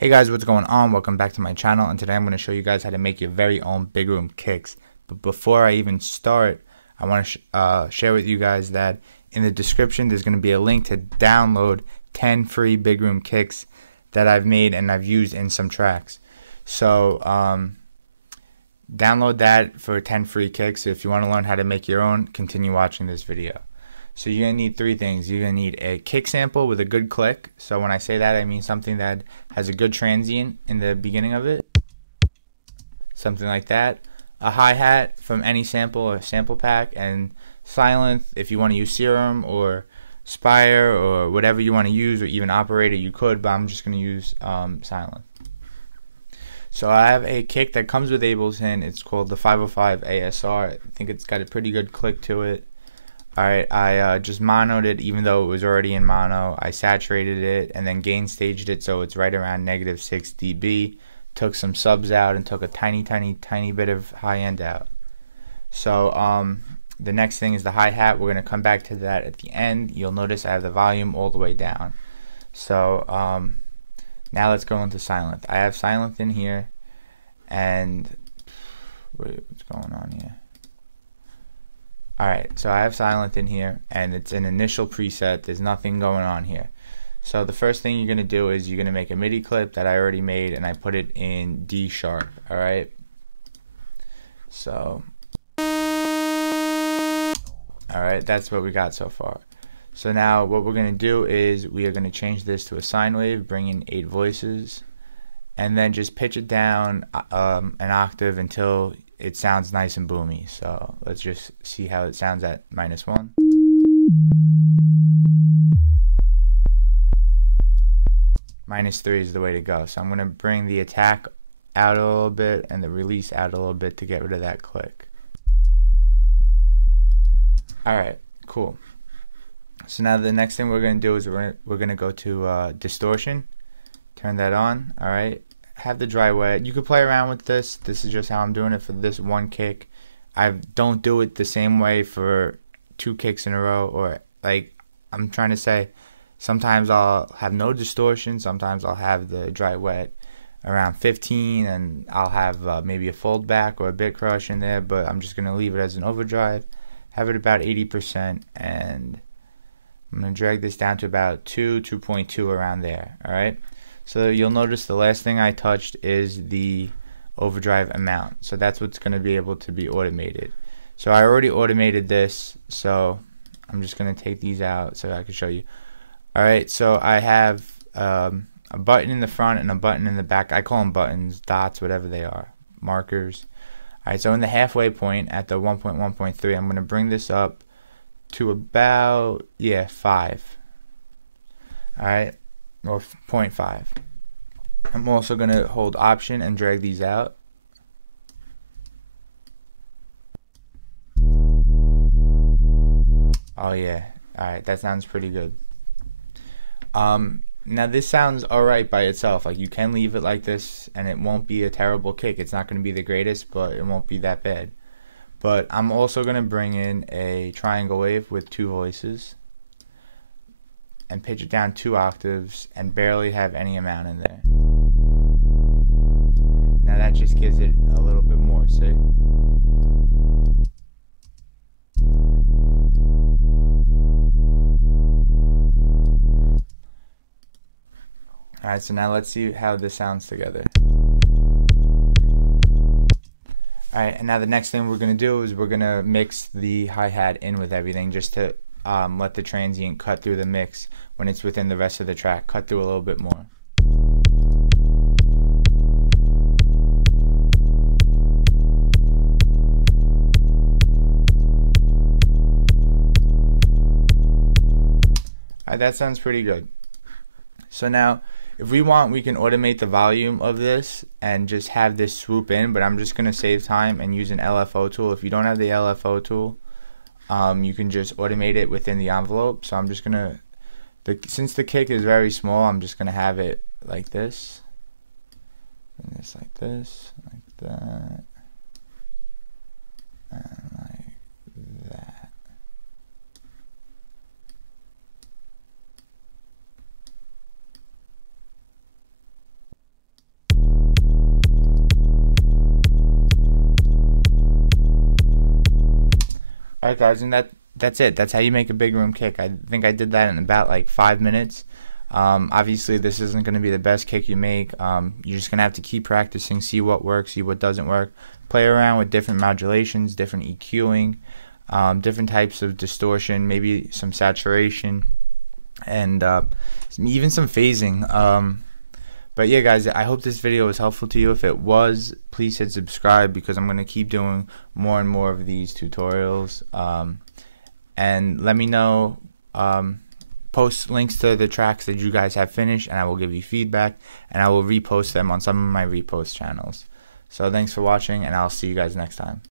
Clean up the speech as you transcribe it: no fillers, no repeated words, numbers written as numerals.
Hey guys, what's going on? Welcome back to my channel, and today I'm going to show you guys how to make your very own big room kicks. But before I even start, I want to share with you guys that in the description there's going to be a link to download 10 free big room kicks that I've made and I've used in some tracks. So download that for 10 free kicks. If you want to learn how to make your own, continue watching this video. So you're going to need three things. You're going to need a kick sample with a good click. So when I say that, I mean something that has a good transient in the beginning of it. Something like that. A hi-hat from any sample or sample pack. And Sylenth, if you want to use Serum or Spire or whatever you want to use, or even Operator, you could, but I'm just going to use Sylenth. So I have a kick that comes with Ableton. It's called the 505 ASR. I think it's got a pretty good click to it. Alright, I just monoed it even though it was already in mono. I saturated it and then gain staged it so it's right around -6 dB. Took some subs out and took a tiny bit of high end out. So the next thing is the hi-hat. We're going to come back to that at the end. You'll notice I have the volume all the way down. So now let's go into Sylenth. I have Sylenth in here, and wait, what's going on here? Alright, so I have Sylenth in here, and it's an initial preset. There's nothing going on here. So the first thing you're going to do is you're going to make a MIDI clip that I already made, and I put it in D sharp. Alright, so alright, that's what we got so far. So now what we're going to do is we are going to change this to a sine wave, bring in 8 voices, and then just pitch it down an octave until it sounds nice and boomy. So let's just see how it sounds at -1. -3 is the way to go. So I'm going to bring the attack out a little bit and the release out a little bit to get rid of that click. Alright, cool. So now the next thing we're going to do is we're going to go to distortion. Turn that on. Alright. Have the dry wet. You could play around with this. This is just how I'm doing it for this one kick. I don't do it the same way for 2 kicks in a row, or like I'm trying to say, sometimes I'll have no distortion, sometimes I'll have the dry wet around 15, and I'll have maybe a fold back or a bit crush in there, but I'm just going to leave it as an overdrive, have it about 80%, and I'm going to drag this down to about 2.2 around there. Alright, so you'll notice the last thing I touched is the overdrive amount. So that's what's going to be able to be automated. So I already automated this, so I'm just going to take these out so I can show you. Alright, so I have a button in the front and a button in the back. I call them buttons, dots, whatever they are, markers. Alright, so in the halfway point at the 1.1.3, I'm going to bring this up to about 5. Alright, or 0.5. I'm also going to hold option and drag these out. Oh yeah, alright, that sounds pretty good. Now this sounds alright by itself. Like, you can leave it like this and it won't be a terrible kick. It's not going to be the greatest, but it won't be that bad. But I'm also going to bring in a triangle wave with 2 voices and pitch it down 2 octaves and barely have any amount in there. Now that just gives it a little bit more, see? Alright, so now let's see how this sounds together. Alright, and now the next thing we're going to do is we're going to mix the hi-hat in with everything, just to let the transient cut through the mix when it's within the rest of the track, cut through a little bit more. Alright, that sounds pretty good. So now, if we want, we can automate the volume of this and just have this swoop in, but I'm just going to save time and use an LFO tool. If you don't have the LFO tool, you can just automate it within the envelope. So I'm just going to, since the kick is very small, I'm just going to have it like this, and this like this, like that, and like that. Alright guys, and that's it. That's how you make a big room kick. I think I did that in about like 5 minutes. Obviously this isn't going to be the best kick you make. You're just going to have to keep practicing, see what works, see what doesn't work. Play around with different modulations, different EQing, different types of distortion, maybe some saturation, and even some phasing. But yeah guys, I hope this video was helpful to you. If it was, please hit subscribe, because I'm going to keep doing more and more of these tutorials. And let me know, post links to the tracks that you guys have finished, and I will give you feedback, and I will repost them on some of my repost channels. So thanks for watching, and I'll see you guys next time.